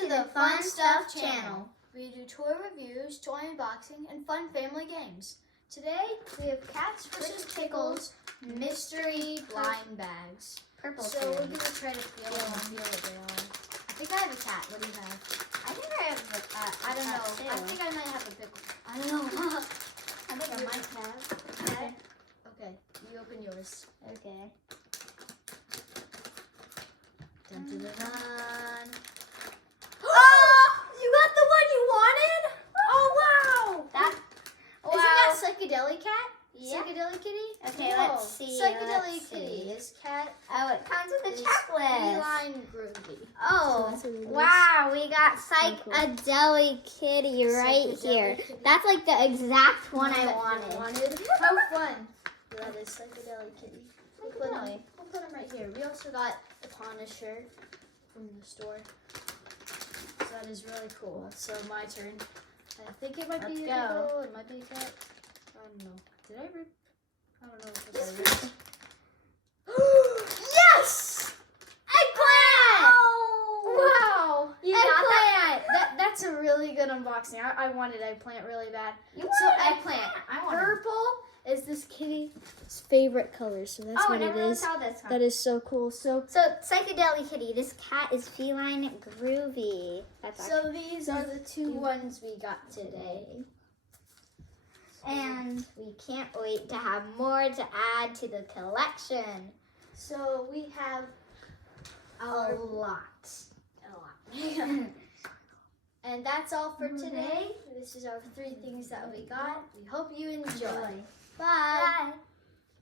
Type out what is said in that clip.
to the Fun Stuff channel. We do toy reviews, toy unboxing, and fun family games. Today, we have Cats vs. Pickles mystery blind bags. Purple. So we're going to try to feel what they are. I think I have a cat. What do you have? I think I have a I don't know. too. I think I might have a pickle. I don't know. I think I might have. Okay, you open yours. Okay. Dun, dun, dun, dun. Oh! You got the one you wanted? Oh, wow! Isn't that Psychedelic Cat? Yeah. Psychedelic Kitty? Okay, No. let's see. Psychedelic Kitty is cat. Oh, it comes with is a checklist. feline groovy. Oh, So that's what it is. wow. We got cool. Psychedelic Kitty right Psychedelic here. Kitty. That's like the exact one I That you wanted. How fun. That is Psychedelic Kitty. We'll put them right here. We also got the Punisher from the store. So that is really cool. So my turn. I think it might be a Let's go. pickle. It might be a cat. I don't know. Did I rip? I don't know if I ripped. Yes! Eggplant! Oh, Wow! you got that? That's a really good unboxing. I wanted eggplant really bad. You So wanted eggplant. I wanted. Purple is this kitty's favorite color, so that's Oh, I what it never really is. saw this one. That is so cool. So Psychedelic Kitty. This cat is feline groovy. That's so these are the two ones we got today. and we can't wait to have more to add to the collection. So we have A lot. And that's all for today. This is our 3 things that we got. We hope you enjoy. Bye. Bye.